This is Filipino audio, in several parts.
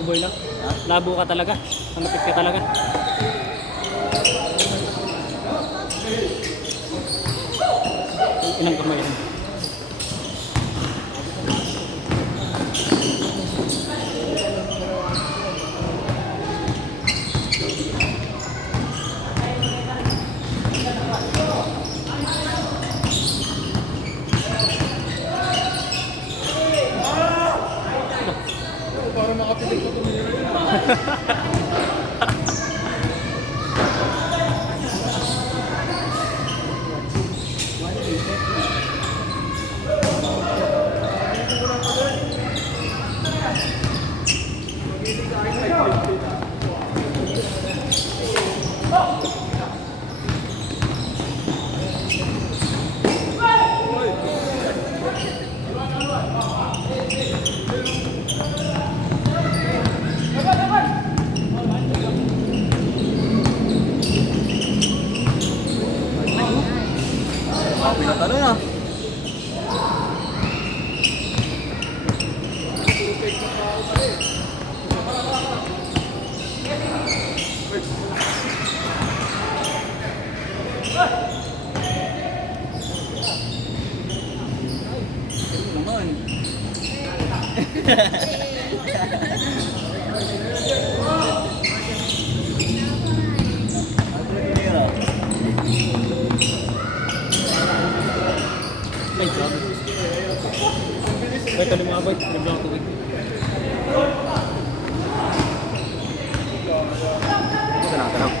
Boy lang. Labo ka talaga. Malapit ka talaga. Ilang kamay yan. Para makapilig ko tumira. Ano na? Ay, grabe. Ba't ulit mga boy? Nablang ako tubig. Tanong.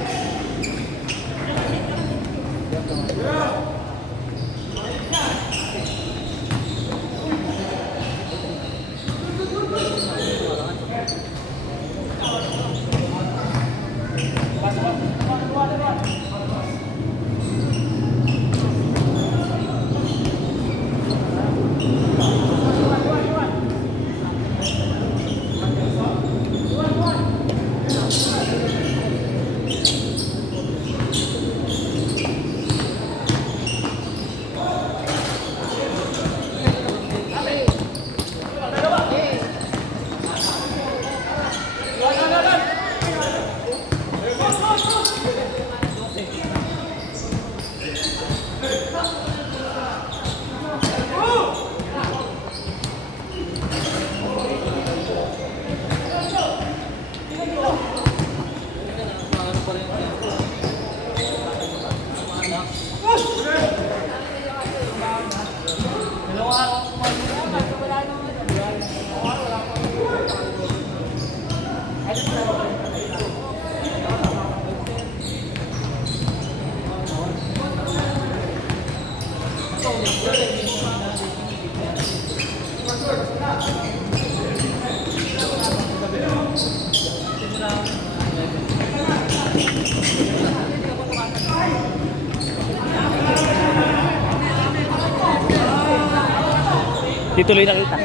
Dituloy na kita.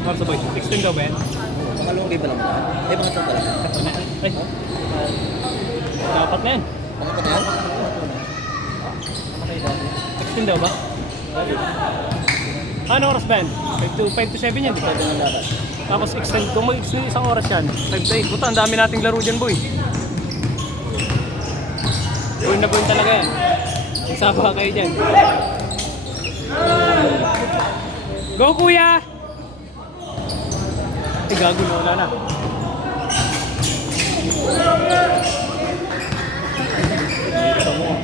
Marso boy, extend daw ba yan? Pangalawang game pa lang ba? Eh, mga ito talaga. Ay, dapat na yan. Pangapat na yan? Extend daw ba? Ano oras ba yan? 5 to 7 yan, di ba? Pwede nang dapat. Tapos extend, kung mag-extend isang oras yan, 5 to 8. Buta, ang dami nating laro dyan, boy. Buin na buin talaga yan. Magsaba kayo dyan. Go, kuya! Eh, gago na, wala na. Dito mo.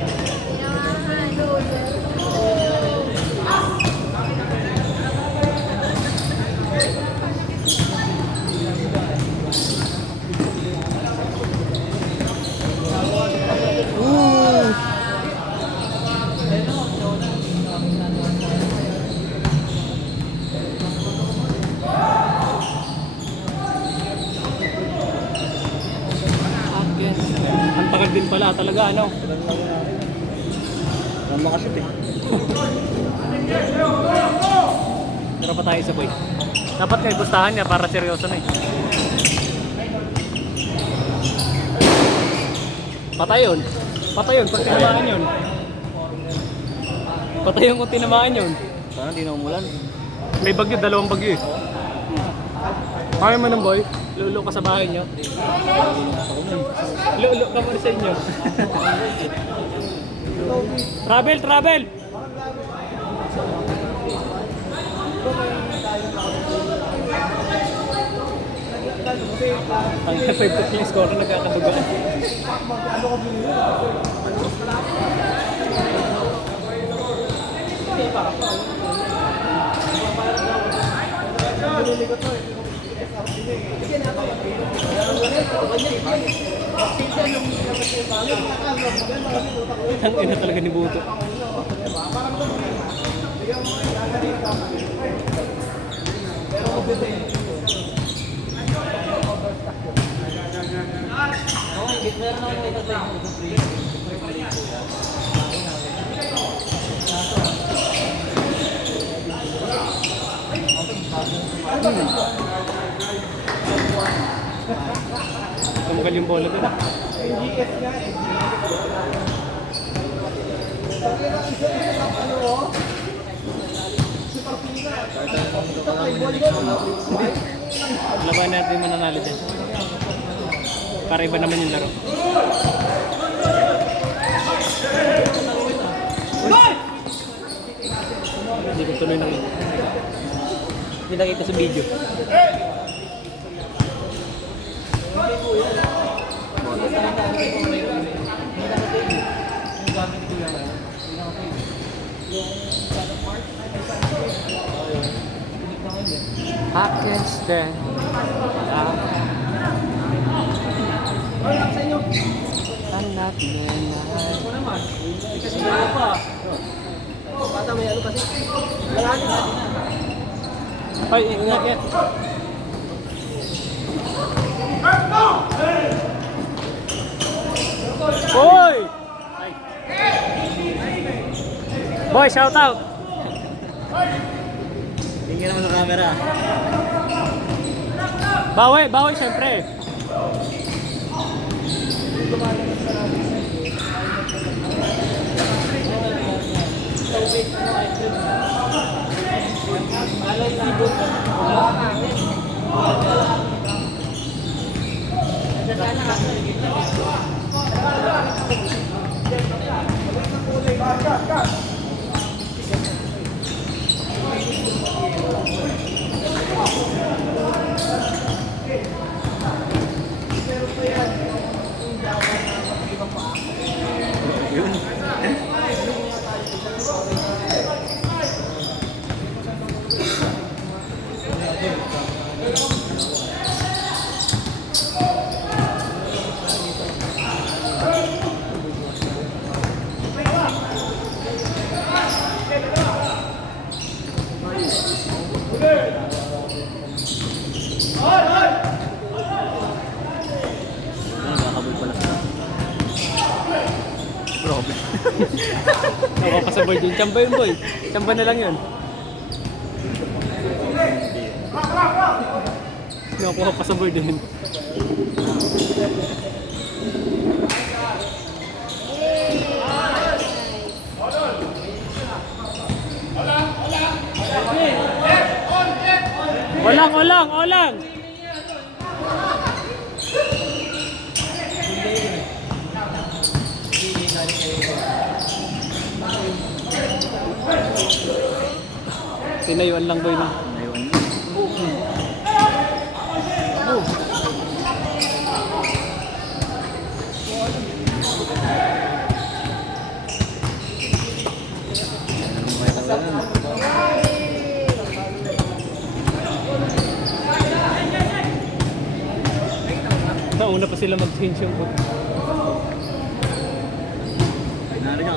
Ang tagal din pala talaga, ano? Ang makashoot eh. Pero pa tayo sa boy. Dapat kayo gustahan niya para seryoso na eh. Patay yun. Patay yun pag tinamaan yun. Patay yun kung tinamaan yun. Sana di na umulan. May bagyo, dalawang bagyo eh. Kaya mo ng boy, lulo ka sa bahay niyo. Lulo ka muna sa inyo. Travel, travel! Ang 5 to score na nagkakadugaan. Ang ina talaga ni Buto. Tumugal yung bola doon. Laban natin mananalo dyan. Para iba naman yung laro. Hindi ko tuloy nang hindi nakita sa video. I can stand. I'm not denied. Kasi wala pa. Bata may ano kasi. Ay, ingat yan. Boy! Boy, shout out! Tingin naman sa camera. Bawi, bawi syempre. Nakakabul pala sila. Grabe. Nakapasabay din. Chamba yun, boy. Chamba na lang yun. Nakuha pa sa board din. Olang, olang, olang! Tinayuan lang boy na. Ayun. May tawagan. Nauna pa sila mag-change yung foot.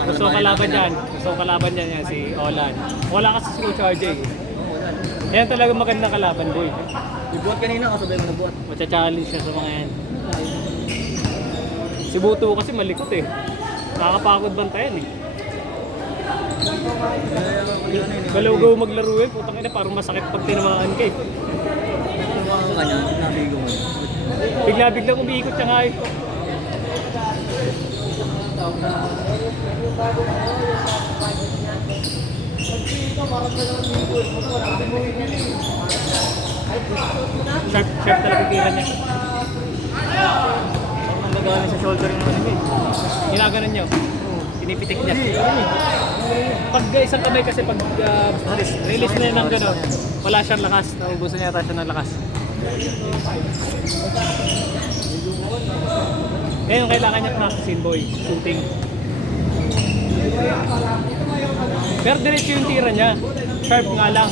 Gusto ko kalaban dyan. Gusto ko kalaban dyan yan, si Olan. Wala kasi si Coach RJ. Yan talaga magandang kalaban, boy. Ibuhat kanina, kasabay mo nabuhat. Macha-challenge siya sa mga yan. Si Buto kasi malikot eh. Nakakapagod bantayan eh. Galaw-gaw maglaro eh. Putang ina, parang masakit pag tinamaan ka eh. Sa kanya, nabigo mo. Bigla-biglang umiikot siya nga eh. Sharp, sharp talaga tira niya. Ang magaling sa shoulder yung ano niya. Ginaganon niya. Pinipitik niya. Pag isang kamay kasi pag release na yun ng gano'n, wala siyang lakas. Naubusan niya yata siya ng lakas. Ngayon kailangan niya practicein boy, shooting. Pero diretso yung tira niya. Sharp nga lang.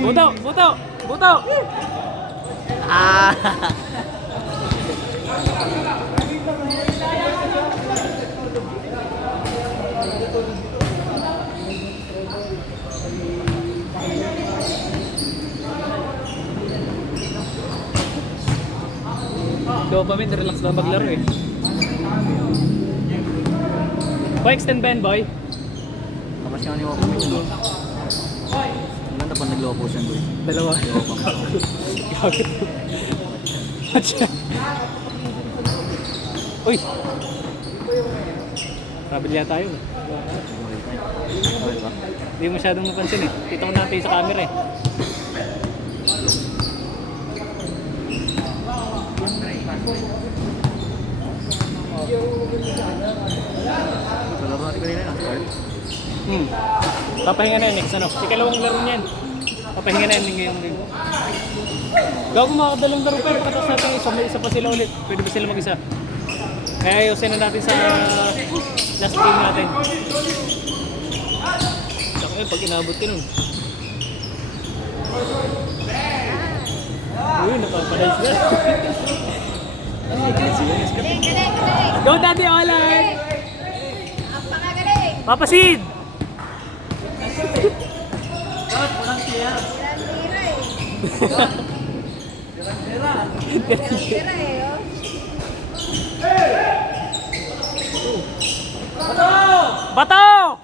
Buto! Buto! Buto! Ah! Dopamine, relax lang maglaro eh. Boy, extend bend boy. Kapas nga ni Wako mo yun. Ang ganda pa naglopo siya boy. Dalawa. Uy! Travel yata tayo. Okay ba? Hindi masyadong napansin eh. Kita ko natin sa camera eh. Kalaro natin kanina na start. Papahinga na yan next ano. Ikalawang laro niyan. Papahinga na yan ngayong rin. Gago makakadalang laro pero pagkatapos natin isa, may isa pa sila ulit. Pwede ba sila mag-isa? Kaya ayusin na natin sa last game natin. Tsaka yun, pag inabot ka nun. Uy, napapadals na. Galing, galing, galing! Go Daddy Olan! Ang pakagaling! Papasid! Walang tira eh. Walang tira eh, oh. Bato!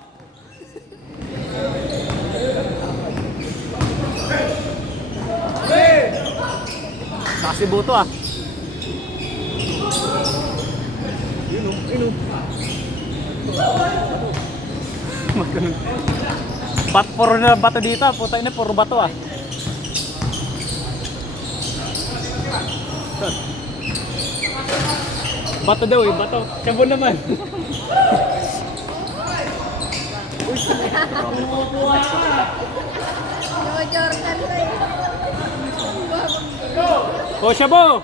Kasi buto ah. Yun o, yun o. Magkaroon. Puro na bato dito, puta ina, puro bato ah. Bato daw eh, bato. Tiyabo naman. Yo, Jordan to eh. O Shabo!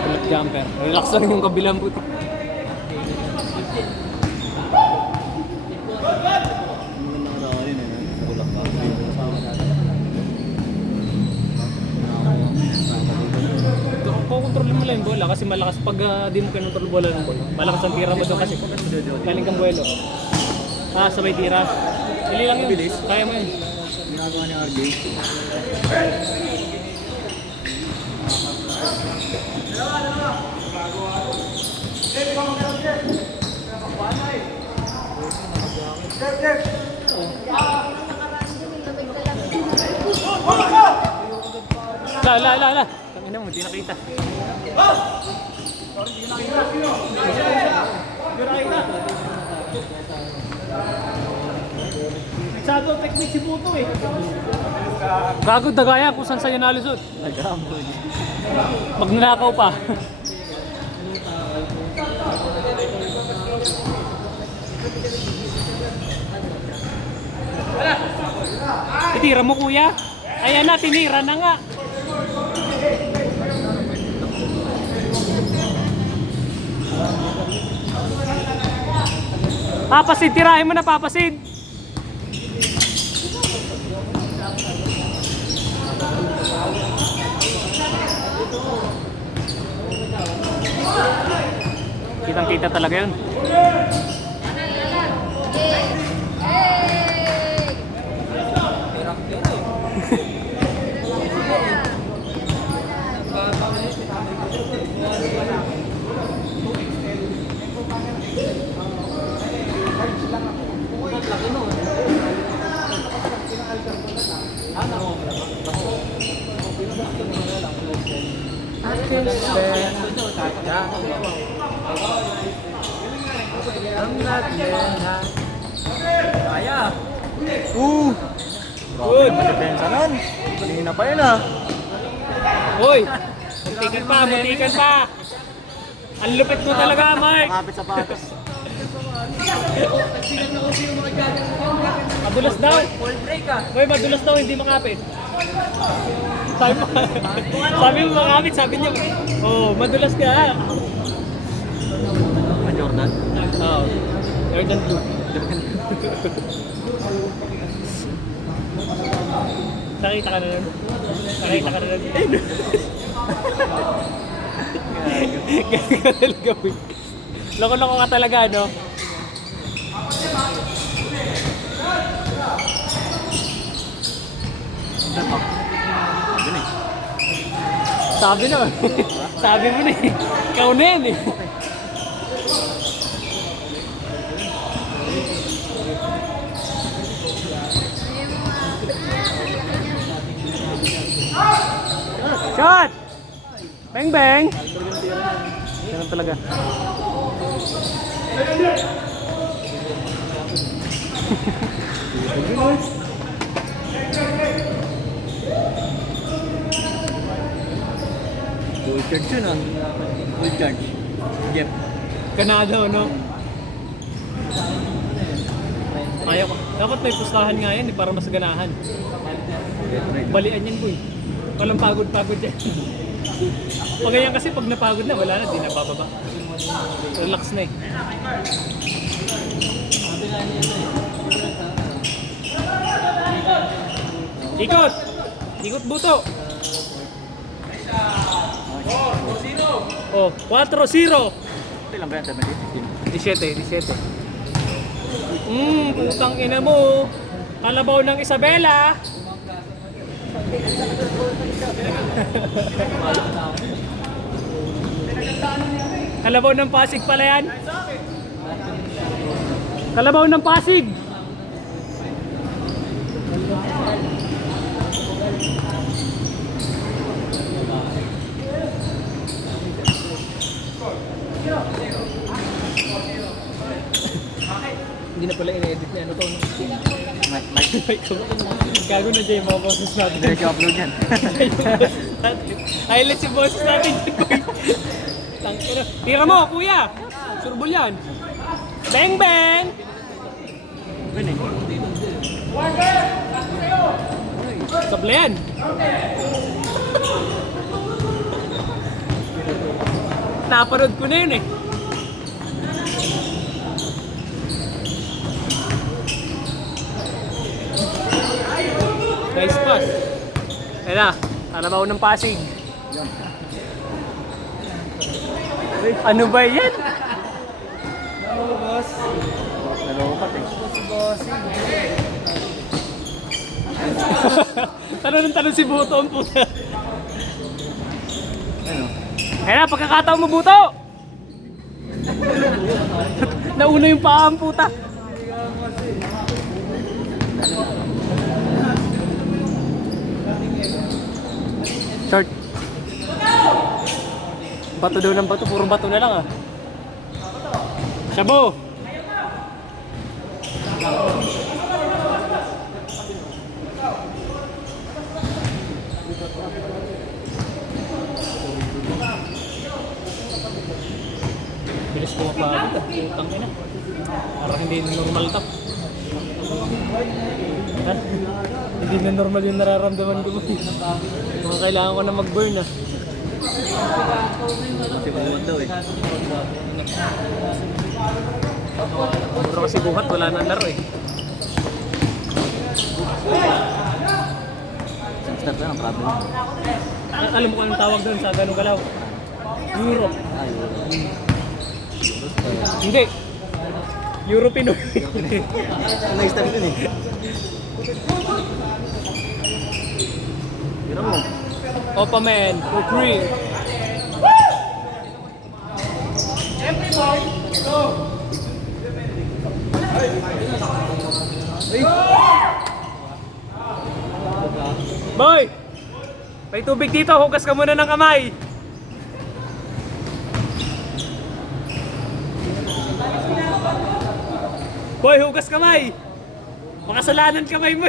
Pull-up jumper. Relax lang yung kabilang puti. Kukontrolin mo lang yung bola kasi malakas pag di mo kinontrol bola ng bola. Malakas ang tira mo doon kasi galing kang buwelo. Sabay tira. Ili lang yun. Kaya mo yun. Ginagawa ni RJ. La. Tangina mo, hindi nakita. Magsado technique si Puto eh. Gago dagaya kung saan sa'yo nalusot. Nag-aambol. Pag nanakaw pa. Itira mo kuya. Ayan na, tinira na nga. Papasid, tirahin mo na papasid. Kitang-kita talaga yun. Kaya. Good. Depensa nun. Kanina pa yun ah. Uy, muntikan pa. Ang lupit mo talaga, Mark. Makapit sapatos. Madulas daw. Uy, madulas daw, hindi makapit. Sabi mo makapit, sabi niya. Oh, madulas ka. Jordan. Oh, Jordan 2. Nakita ka na nun. Gago ka talaga, boy. Loko-loko ka talaga, no? Sabi na. Sabi mo na eh. Ikaw na yan eh. Shot! Bang bang! Ganun talaga. Full charge yun ah. Full charge. Jeff. Kanada, no? Ayaw ko. Dapat may pustahan nga yan eh, para mas ganahan. Balian yan, boy. Walang pagod-pagod yan. Pag ganyan kasi, pag napagod na, wala na, di na bababa. Relax na eh. Ikot! Ikot buto! Oh, 4-0! Ilan ba yan? 17. Putang ina mo. Kalabaw ng Isabela. Kalabaw ng Pasig pala yan. Kalabaw ng Pasig. Hindi na pala in-edit niya. Ano to? Gago na dyan yung mga boses natin. Diretso upload yan. Highlights yung boses natin. Tangina. Tira mo, kuya. Surbol yan. Bang bang! Ganun eh. Sablayan. Napanood ko na yun eh. Nice pass. Ayan na, Kalabaw ng Pasig. Ano ba yan? Ano boss? Nalopat eh. Tanong si Buto ang puta. Ano? Ayan na, pagkakataon mo Buto! Nauna yung paa ang puta. Short. Bato daw ng bato, puro bato na lang ah. Shabu! Bilis ko mapagod ah, utang ina. Parang hindi normal to. Ha? Hindi na normal yung nararamdaman ko. Mga kailangan ko na mag-burn ah. Kasi pagawad daw eh. Puro kasi buhat, wala nang laro eh. Isang start lang ang problem. Alam mo kung anong tawag doon sa ganung galaw? Europe. Hindi. Europino. Nag-start dun eh. Tira mo. Opa man, for free. Boy! May tubig dito, hugas ka muna ng kamay. Boy, hugas kamay. Makasalanan kamay mo.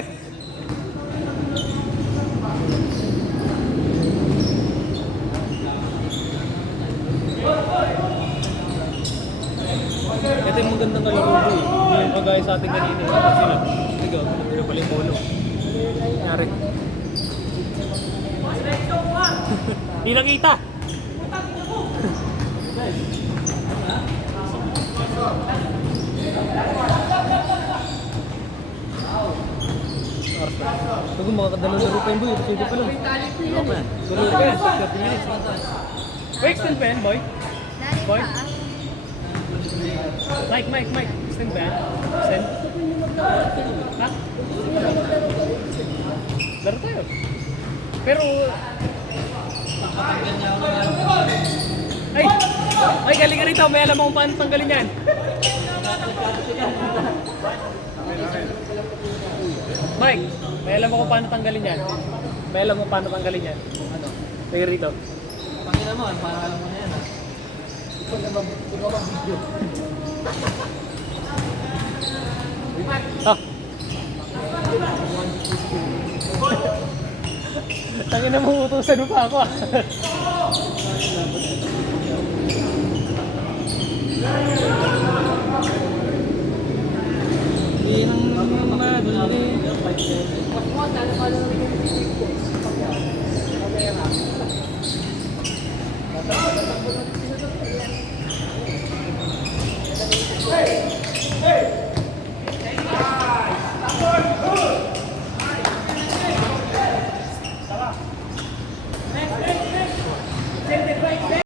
Ito yung magandang kalaro eh. Hindi yung kagaya sa ating kanina. Tapos sila. Ikaw, ano pala yung polo. Nangyari. Hindi nakita. Pag makakadalong laro pa yung boy, sige pa lang. Ano pa yan? Laro pa yan, 30 minutes. Wait, extend pa yan, boy. Dali Boy? pa ah. Mike. Extend ba yan? Extend? Ha? Laro tayo. Pero... Ay, galing ka rito. May alam mo kung paano tanggalin yan. Mike, may alam mo kung paano tanggalin yan. May alam mo paano tanggalin yan. Ano? Tayo rito. Pangina mo, para alam mo na yan ah. Ah. Tangina mo, utusan mo pa ako ah. Hindi nang madali.